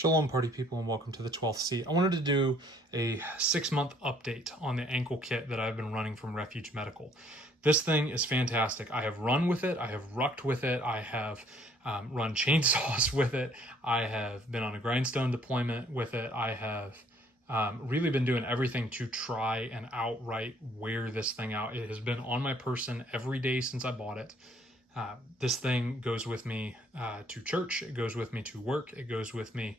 Shalom party people and welcome to the 12th seat. I wanted to do a 6-month update on the ankle kit that I've been running from Refuge Medical. This thing is fantastic. I have run with it, I have rucked with it, I have run chainsaws with it, I have been on a grindstone deployment with it, I have really been doing everything to try and outright wear this thing out. It has been on my person every day since I bought it. This thing goes with me to church, it goes with me to work, it goes with me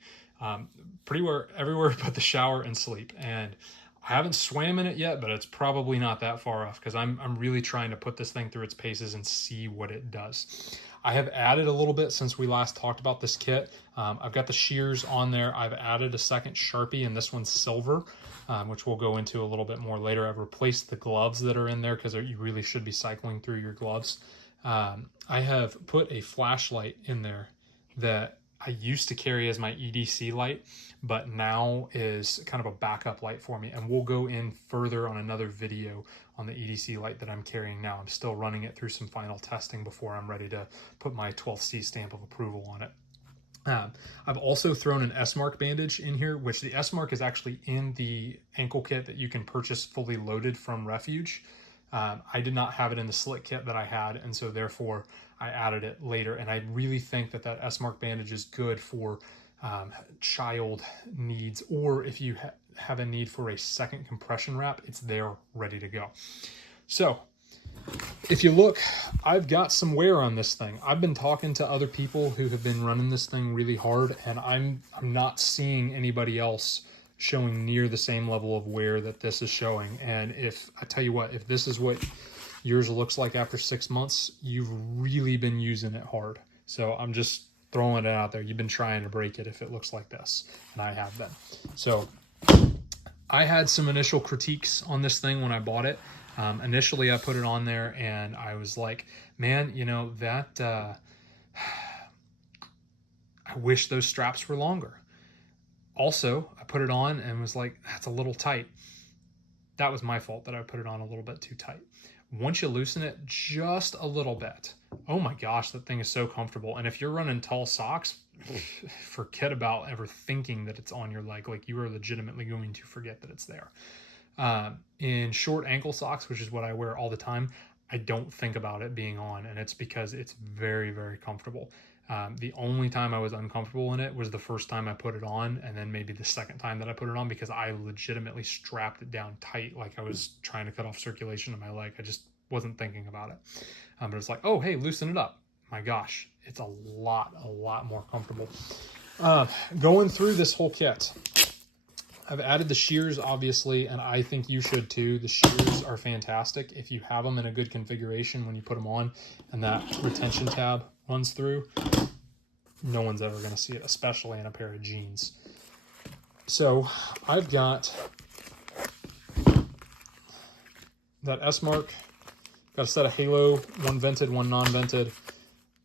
pretty well everywhere but the shower and sleep. And I haven't swam in it yet, but it's probably not that far off because I'm really trying to put this thing through its paces and see what it does. I have added a little bit since we last talked about this kit. I've got the Shears on there. I've added a second Sharpie, and this one's silver, which we'll go into a little bit more later. I've replaced the gloves that are in there because you really should be cycling through your gloves. I have put a flashlight in there that I used to carry as my EDC light, but now is kind of a backup light for me. And we'll go in further on another video on the EDC light that I'm carrying now. I'm still running it through some final testing before I'm ready to put my 12C stamp of approval on it. I've also thrown an Esmark bandage in here, which the Esmark is actually in the ankle kit that you can purchase fully loaded from Refuge. I did not have it in the SLIK kit that I had, and so therefore I added it later. And I really think that that Esmark bandage is good for child needs, or if you have a need for a second compression wrap, it's there ready to go. So if you look, I've got some wear on this thing. I've been talking to other people who have been running this thing really hard, and I'm not seeing anybody else showing near the same level of wear that this is showing. And if I tell you what, if this is what yours looks like after 6 months, you've really been using it hard. So I'm just throwing it out there. You've been trying to break it if it looks like this, and I have been. So I had some initial critiques on this thing when I bought it. Initially I put it on there and I was like, man, you know, that I wish those straps were longer. Also, I put it on and was like, that's a little tight. That was my fault that I put it on a little bit too tight. Once you loosen it just a little bit, oh my gosh, that thing is so comfortable. And if you're running tall socks, forget about ever thinking that it's on your leg. Like, you are legitimately going to forget that it's there. In short ankle socks, which is what I wear all the time, I don't think about it being on, and it's because it's very, very comfortable. The only time I was uncomfortable in it was the first time I put it on, and then maybe the second time that I put it on, because I legitimately strapped it down tight like I was trying to cut off circulation in my leg. I just wasn't thinking about it. But it's like, oh, hey, loosen it up. My gosh, it's a lot more comfortable. Going through this whole kit, I've added the Shears, obviously, and I think you should too. The Shears are fantastic if you have them in a good configuration when you put them on and that retention tab runs through. No one's ever going to see it, especially in a pair of jeans. So I've got that Esmark, got a set of Halo, one vented, one non-vented,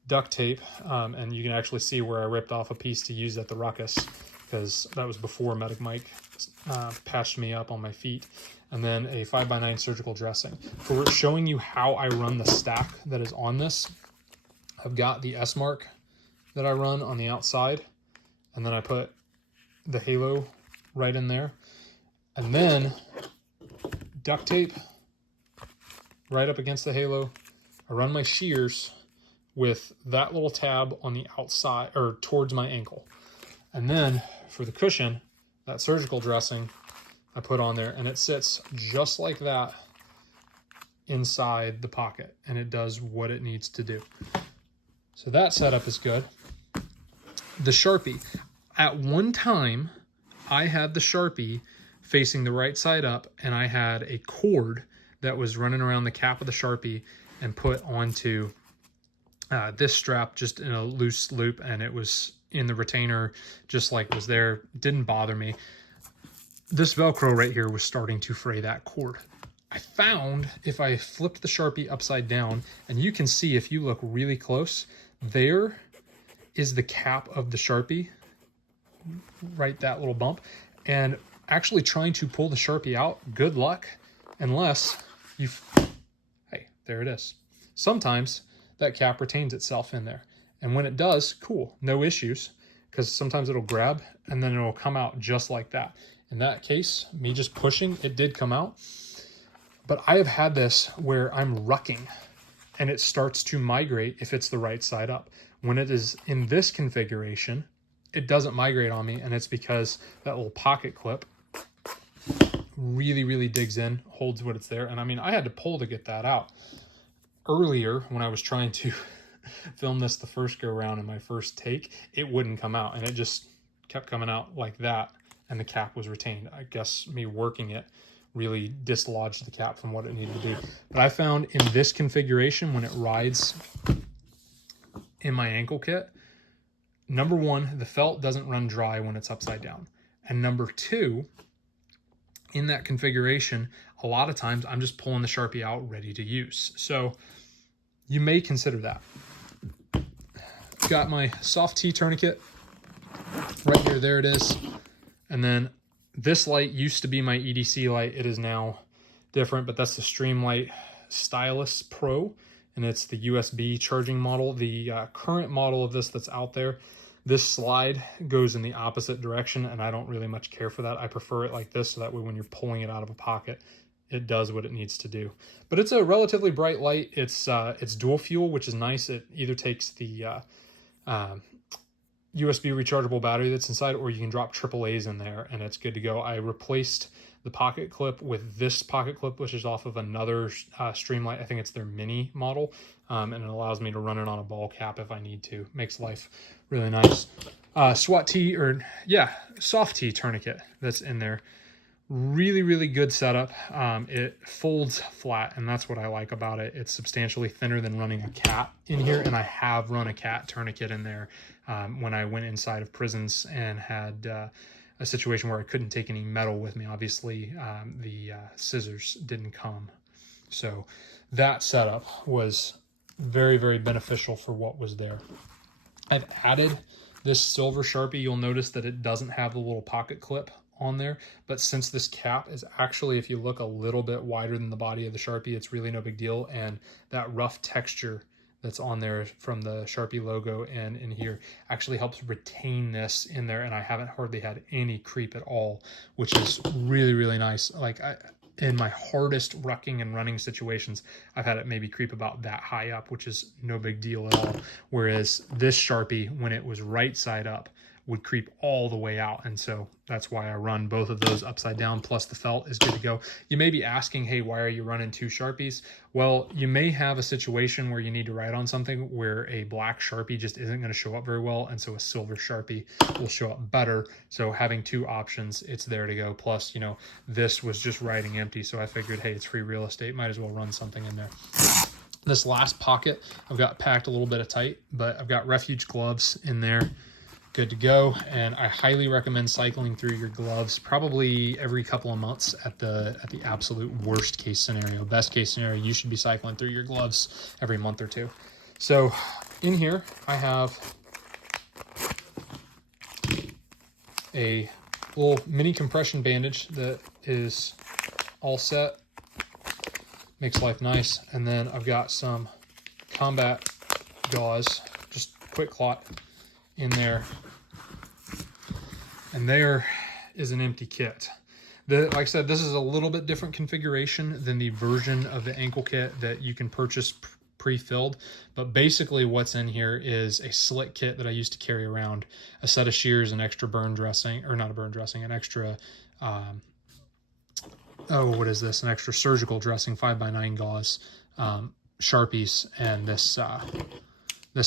duct tape, and you can actually see where I ripped off a piece to use at the ruckus, because that was before Medic Mike patched me up on my feet. And then a 5x9 surgical dressing. For showing you how I run the stack that is on this, I've got the Esmark that I run on the outside, and then I put the Halo right in there, and then duct tape right up against the Halo. I run my Shears with that little tab on the outside, or towards my ankle. And then for the cushion, that surgical dressing I put on there, and it sits just like that inside the pocket, and it does what it needs to do. So that setup is good. The Sharpie. At one time, I had the Sharpie facing the right side up, and I had a cord that was running around the cap of the Sharpie and put onto this strap just in a loose loop, and it was in the retainer just like was there. Didn't bother me. This Velcro right here was starting to fray that cord. I found if I flipped the Sharpie upside down, and you can see if you look really close, there is the cap of the Sharpie, right, that little bump. And actually trying to pull the Sharpie out, good luck, unless you, hey, there it is. Sometimes that cap retains itself in there. And when it does, cool, no issues. because sometimes it'll grab and then it'll come out just like that. In that case, me just pushing, it did come out. But I have had this where I'm rucking and it starts to migrate if it's the right side up. When it is in this configuration, it doesn't migrate on me, and it's because that little pocket clip really, really digs in, holds what it's there. And I mean, I had to pull to get that out. Earlier, when I was trying to film this the first go around in my first take, it wouldn't come out, and it just kept coming out like that, and the cap was retained. I guess me working it really dislodged the cap from what it needed to do. But I found in this configuration, when it rides in my ankle kit, number one, the felt doesn't run dry when it's upside down. And number two, in that configuration, a lot of times I'm just pulling the Sharpie out ready to use. So you may consider that. Got my SOF T tourniquet right here. There it is. And then this light used to be my EDC light. It is now different, but that's the Streamlight Stylus Pro, and it's the USB charging model. The current model of this that's out there, this slide goes in the opposite direction, and I don't really much care for that. I prefer it like this, so that way when you're pulling it out of a pocket, it does what it needs to do. But it's a relatively bright light. It's dual fuel, which is nice. It either takes the USB rechargeable battery that's inside, or you can drop AAAs in there and it's good to go. I replaced the pocket clip with this pocket clip, which is off of another Streamlight. I think it's their mini model, and it allows me to run it on a ball cap if I need to. Makes life really nice. SOF T tourniquet that's in there. Really, really good setup. It folds flat, and that's what I like about it. It's substantially thinner than running a cat in here, and I have run a cat tourniquet in there when I went inside of prisons and had a situation where I couldn't take any metal with me. Obviously, the scissors didn't come. So that setup was very, very beneficial for what was there. I've added this silver Sharpie. You'll notice that it doesn't have the little pocket clip on there, but since this cap is actually, if you look a little bit wider than the body of the Sharpie, it's really no big deal. And that rough texture that's on there from the Sharpie logo and in here actually helps retain this in there, and I haven't hardly had any creep at all, which is really, really nice. Like in my hardest rucking and running situations, I've had it maybe creep about that high up, which is no big deal at all. Whereas this Sharpie, when it was right side up, would creep all the way out. And so that's why I run both of those upside down, plus the felt is good to go. You may be asking, hey, why are you running two Sharpies? Well, you may have a situation where you need to write on something where a black Sharpie just isn't going to show up very well, and so a silver Sharpie will show up better. So having two options, it's there to go. Plus, you know, this was just writing empty, so I figured, hey, it's free real estate, might as well run something in there. This last pocket, I've got packed a little bit of tight, but I've got Refuge gloves in there. Good to go. And I highly recommend cycling through your gloves probably every couple of months at the absolute worst case scenario. Best case scenario, you should be cycling through your gloves every month or two. So in here I have a little mini compression bandage that is all set, makes life nice. And then I've got some combat gauze, just quick clot in there. And there is an empty kit. Like I said, this is a little bit different configuration than the version of the ankle kit that you can purchase pre-filled. But basically what's in here is a SLIK kit that I used to carry around, a set of shears, an extra burn dressing, or not a burn dressing, an extra, what is this? An extra surgical dressing, 5x9 gauze, Sharpies, and this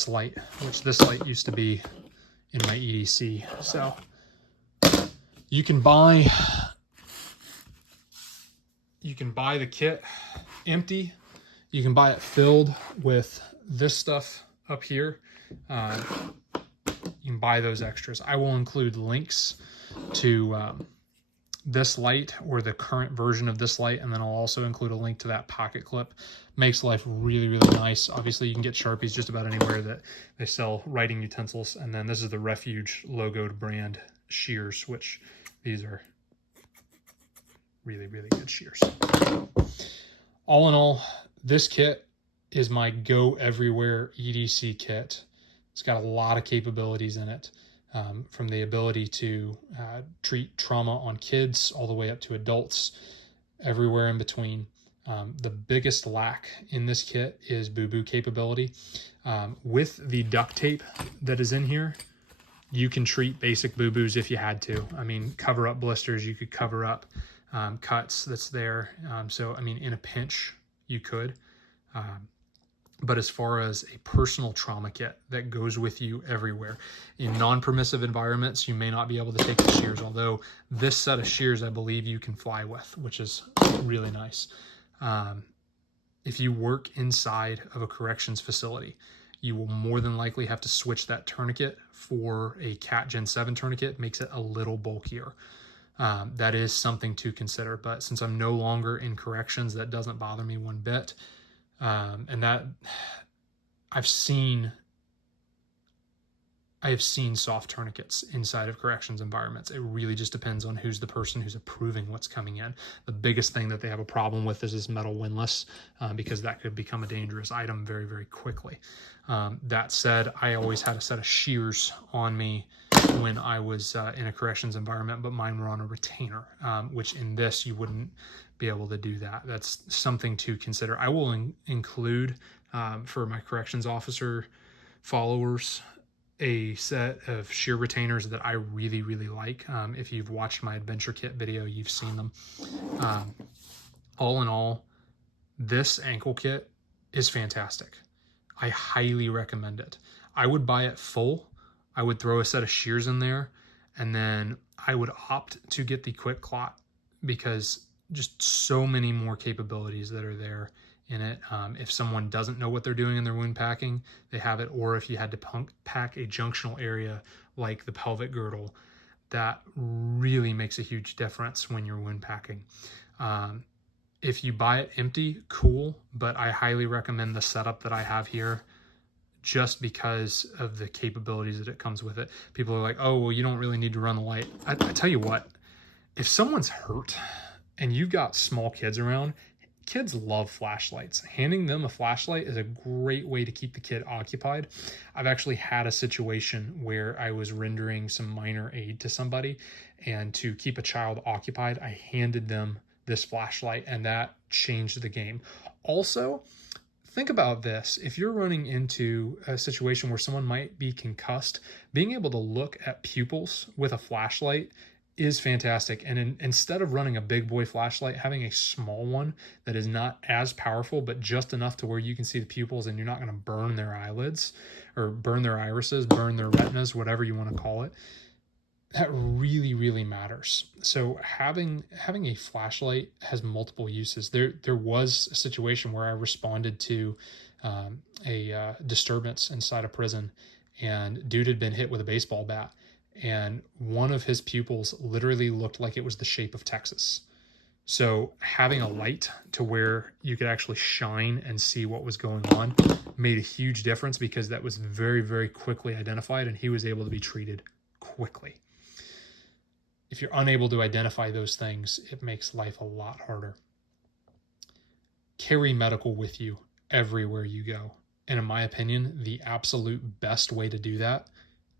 light, which this light used to be in my EDC. So you can buy the kit empty. You can buy it filled with this stuff up here. You can buy those extras. I will include links to this light or the current version of this light, and then I'll also include a link to that pocket clip. Makes life really, really nice. Obviously you can get Sharpies just about anywhere that they sell writing utensils. And then this is the Refuge logoed brand shears, which these are really, really good shears. All in all, this kit is my go everywhere EDC kit. It's got a lot of capabilities in it. from the ability to treat trauma on kids all the way up to adults, everywhere in between. The biggest lack in this kit is boo-boo capability. With the duct tape that is in here, you can treat basic boo-boos if you had to. I mean, cover up blisters, you could cover up cuts that's there. So, I mean, in a pinch, you could. But as far as a personal trauma kit that goes with you everywhere, in non-permissive environments, you may not be able to take the shears, although this set of shears, I believe you can fly with, which is really nice. If you work inside of a corrections facility, you will more than likely have to switch that tourniquet for a Cat Gen 7 tourniquet. Makes it a little bulkier. That is something to consider, but since I'm no longer in corrections, that doesn't bother me one bit. And that I have seen soft tourniquets inside of corrections environments. It really just depends on who's the person who's approving what's coming in. The biggest thing that they have a problem with is this metal windless, because that could become a dangerous item very, very quickly. That said, I always had a set of shears on me when I was in a corrections environment, but mine were on a retainer, which in this you wouldn't be able to do that. That's something to consider. I will include for my corrections officer followers a set of shear retainers that I really, really like. If you've watched my adventure kit video, you've seen them. All in all, this ankle kit is fantastic. I highly recommend it. I would buy it full. I would throw a set of shears in there, and then I would opt to get the quick clot because just so many more capabilities that are there in it. If someone doesn't know what they're doing in their wound packing, they have it. Or if you had to pack a junctional area like the pelvic girdle, that really makes a huge difference when you're wound packing. If you buy it empty, cool, but I highly recommend the setup that I have here just because of the capabilities that it comes with it. People are like, oh, well, you don't really need to run the light. I tell you what, if someone's hurt and you've got small kids around, kids love flashlights. Handing them a flashlight is a great way to keep the kid occupied. I've actually had a situation where I was rendering some minor aid to somebody, and to keep a child occupied, I handed them this flashlight, and that changed the game. Also, think about this. If you're running into a situation where someone might be concussed, being able to look at pupils with a flashlight is fantastic. And instead of running a big boy flashlight, having a small one that is not as powerful, but just enough to where you can see the pupils and you're not going to burn their eyelids or burn their irises, burn their retinas, whatever you want to call it, that really, really matters. So having a flashlight has multiple uses. There was a situation where I responded to a disturbance inside a prison, and dude had been hit with a baseball bat, and one of his pupils literally looked like it was the shape of Texas. So having a light to where you could actually shine and see what was going on made a huge difference, because that was very, very quickly identified, and he was able to be treated quickly. If you're unable to identify those things, it makes life a lot harder. Carry medical with you everywhere you go. And in my opinion, the absolute best way to do that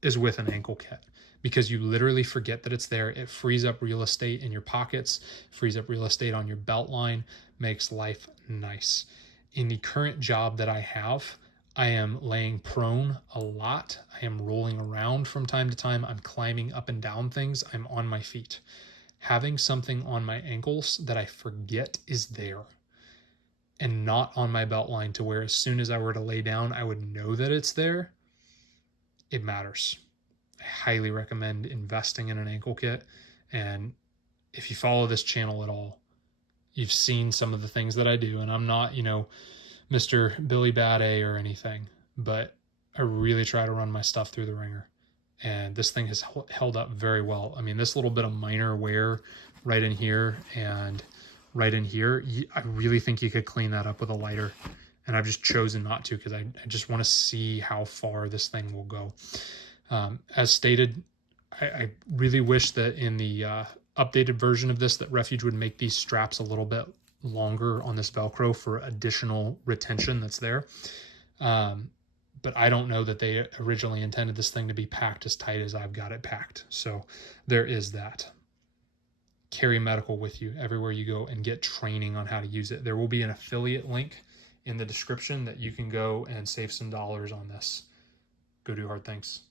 is with an ankle kit, because you literally forget that it's there. It frees up real estate in your pockets, frees up real estate on your belt line, makes life nice. In the current job that I have, I am laying prone a lot. I am rolling around from time to time. I'm climbing up and down things. I'm on my feet. Having something on my ankles that I forget is there and not on my belt line, to where as soon as I were to lay down, I would know that it's there, it matters. I highly recommend investing in an ankle kit. And if you follow this channel at all, you've seen some of the things that I do. And I'm not, Mr. Billy Bad A or anything, but I really try to run my stuff through the ringer. And this thing has held up very well. I mean, this little bit of minor wear right in here and right in here, I really think you could clean that up with a lighter. And I've just chosen not to, because I just want to see how far this thing will go. As stated, I really wish that in the updated version of this, that Refuge would make these straps a little bit longer on this Velcro for additional retention that's there. but I don't know that they originally intended this thing to be packed as tight as I've got it packed. So there is that. Carry medical with you everywhere you go and get training on how to use it. There will be an affiliate link in the description that you can go and save some dollars on this. Go do hard things.